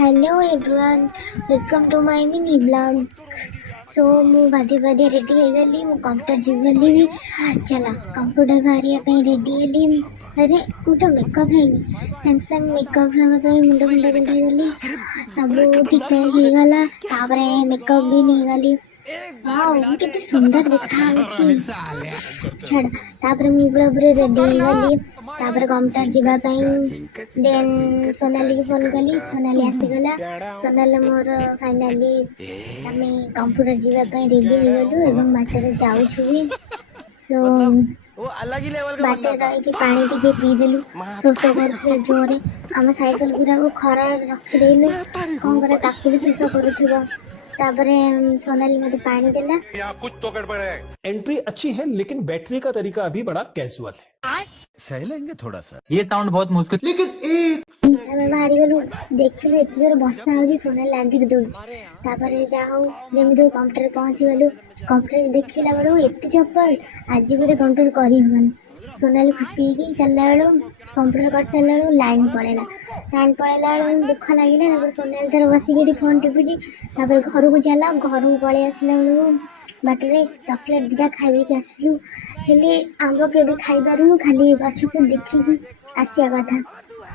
Hello everyone, welcome to my mini blog. So मु बाधे बाधे रेडी हो गली। मु कंप्यूटर जीवली भी चला कंप्यूटर बाहर रेडी हेली। अरे मु तो मेकअप है संग संग मेकअप हाँ मुंड मुंड कुंडे देली सब ठीक ठाक हो गला। तापरे मेकअप भी नहीं गली। वाओ कितनी सुंदर देखा छड़। तापरे मु पूरा पूरा रेडी हो गली। तापरे कंप्यूटर जीवा देन सोनाली की फोन कली। सोनाली आसीगला। सोनाली मोर फाइनाली आम कंप्यूटर जीवाई रेडी हो गलु एवं बाटर जाऊछु भी। सो बाटे रही पानी टिके पीदेलु। शोष कर जोरे आम साइकेल गुरा को खरा रखीदेलु कौन करे ताकू भी शोष करुथिबो। तापरे सोनाली मते पानी देला। यहाँ कुछ तो गड़बड़ है। एंट्री अच्छी है लेकिन बैठने का तरीका अभी बड़ा कैजुअल है। सह लेंगे थोड़ा सा। ये साउंड बहुत मुश्किल लेकिन आम बाहरी गलु देखिलु एत जोर वर्षा हो सोनाली आगे दौड़ी। तापरे जा हो जमी कंप्यूटर पहुंची गलु। कंप्यूटर देखला बेलू एत चप्पल आज बोधे कंप्यूटर करहबन। सोनाली खुशी की चलला बेलू कंप्यूटर कर सारा बेलू लाइन पड़ेला दुख लगे। सोनाली तार बसिक फोन टिपुची। घर को चला घर को पलि आसला बेलू बाटर चॉकलेट दिटा खाई आसलु। हेले आंब के खाईपारूनु खाली गछ को देखिकी आसिया कथा।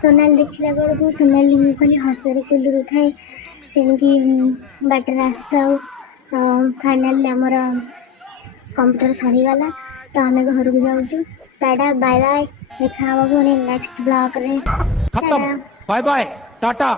सोनाली देखला बेलू सोनाली मु खाली हसरे कुलुरु थाए सेणिकी बाटर आसताऊ। फाइनाली आमर कंप्यूटर सरीगला तो आम घर को जाऊँ। Tata bye bye. देखा पुणी नेक्स्ट ब्लॉग रे। खत्म। Bye bye Tata.